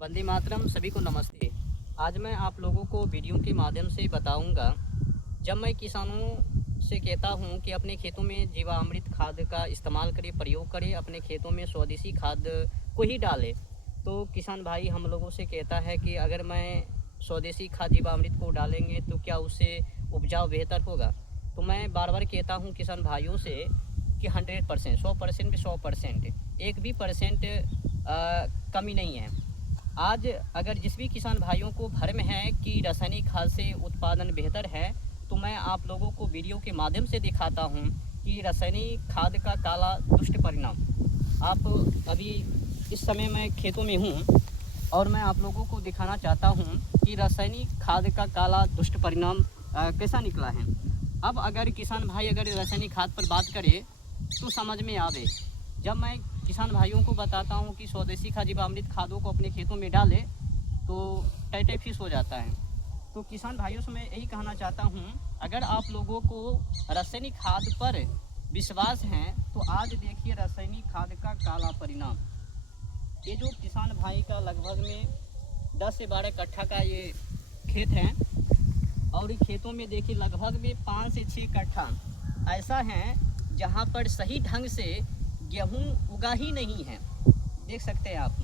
वंदे मातरम। सभी को नमस्ते। आज मैं आप लोगों को वीडियो के माध्यम से बताऊंगा, जब मैं किसानों से कहता हूं कि अपने खेतों में जीवामृत खाद का इस्तेमाल करें, प्रयोग करें, अपने खेतों में स्वदेशी खाद को ही डालें, तो किसान भाई हम लोगों से कहता है कि अगर मैं स्वदेशी खाद जीवामृत को डालेंगे तो क्या उससे उपजाऊ बेहतर होगा। तो मैं बार बार कहता हूं किसान भाइयों से कि 100%, 100% में 100%, एक भी परसेंट कमी नहीं है। आज अगर जिस भी किसान भाइयों को भ्रम है कि रासायनिक खाद से उत्पादन बेहतर है, तो मैं आप लोगों को वीडियो के माध्यम से दिखाता हूं कि रासायनिक खाद का काला दुष्ट परिणाम। आप अभी इस समय मैं खेतों में हूं और मैं आप लोगों को दिखाना चाहता हूं कि रासायनिक खाद का काला दुष्ट परिणाम कैसा निकला है। अब अगर किसान भाई अगर रासायनिक खाद पर बात करे तो समझ में आवे। जब मैं किसान भाइयों को बताता हूं कि स्वदेशी खाद जीवामृत खादों को अपने खेतों में डालें तो टाइटे फिश हो जाता है। तो किसान भाइयों से मैं यही कहना चाहता हूं, अगर आप लोगों को रासायनिक खाद पर विश्वास है तो आज देखिए रासायनिक खाद का काला परिणाम। ये जो किसान भाई का लगभग में 10 से 12 कट्ठा का ये खेत है और खेतों में देखिए लगभग में 5 से 6 कट्ठा ऐसा है जहाँ पर सही ढंग से गेहूँ उगा ही नहीं है। देख सकते हैं आप,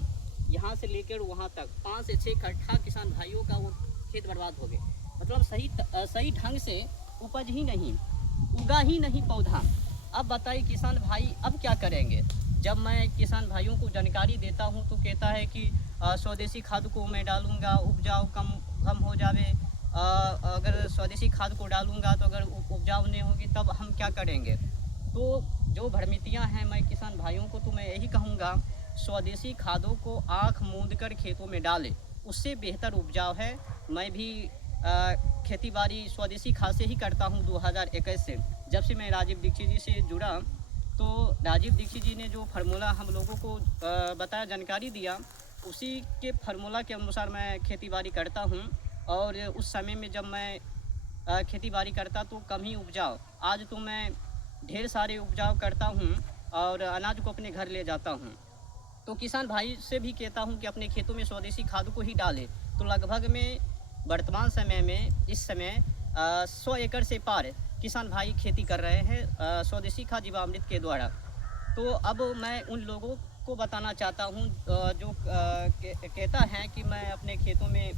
यहाँ से लेकर वहाँ तक 5 से 6 कट्ठा किसान भाइयों का वो खेत बर्बाद हो गए। मतलब सही ढंग से उपज ही नहीं, उगा ही नहीं पौधा। अब बताइए किसान भाई अब क्या करेंगे। जब मैं किसान भाइयों को जानकारी देता हूँ तो कहता है कि स्वदेशी खाद को मैं डालूँगा, उपजाऊ कम हो जावे। अगर स्वदेशी खाद को डालूँगा तो अगर उपजाऊ नहीं होगी तब हम क्या करेंगे। तो जो भ्रमितियाँ हैं, मैं किसान भाइयों को तो मैं यही कहूँगा, स्वदेशी खादों को आँख मूंद कर खेतों में डालें, उससे बेहतर उपजाऊ है। मैं भी खेती बाड़ी स्वदेशी खाद से ही करता हूँ 2021 से। जब से मैं राजीव दीक्षित जी से जुड़ा तो राजीव दीक्षित जी ने जो फार्मूला हम लोगों को बताया, जानकारी दिया, उसी के फार्मूला के अनुसार मैं खेती बाड़ी करता हूँ। और उस समय में जब मैं खेती बाड़ी करता तो कम ही उपजाऊ, आज तो मैं ढेर सारे उपजाऊ करता हूँ और अनाज को अपने घर ले जाता हूँ। तो किसान भाई से भी कहता हूँ कि अपने खेतों में स्वदेशी खाद को ही डालें। तो लगभग में वर्तमान समय में इस समय 100 एकड़ से पार किसान भाई खेती कर रहे हैं स्वदेशी खाद जीवामृत के द्वारा। तो अब मैं उन लोगों को बताना चाहता हूँ जो कहता है कि मैं अपने खेतों में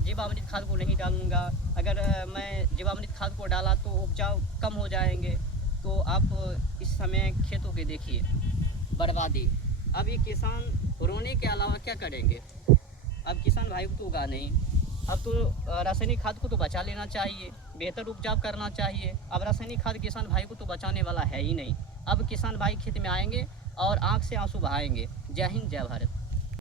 जीवामृत खाद को नहीं डालूँगा, अगर मैं जीवामृत खाद को डाला तो उपजाऊ कम हो जाएंगे। तो आप इस समय खेतों के देखिए बर्बादी। अब ये किसान रोने के अलावा क्या करेंगे। अब किसान भाई को तो उगा नहीं, अब तो रासायनिक खाद को तो बचा लेना चाहिए, बेहतर उपजाऊ करना चाहिए। अब रासायनिक खाद किसान भाई को तो बचाने वाला है ही नहीं। अब किसान भाई खेत में आएंगे और आँख से आंसू बहाएंगे। जय हिंद, जय भारत।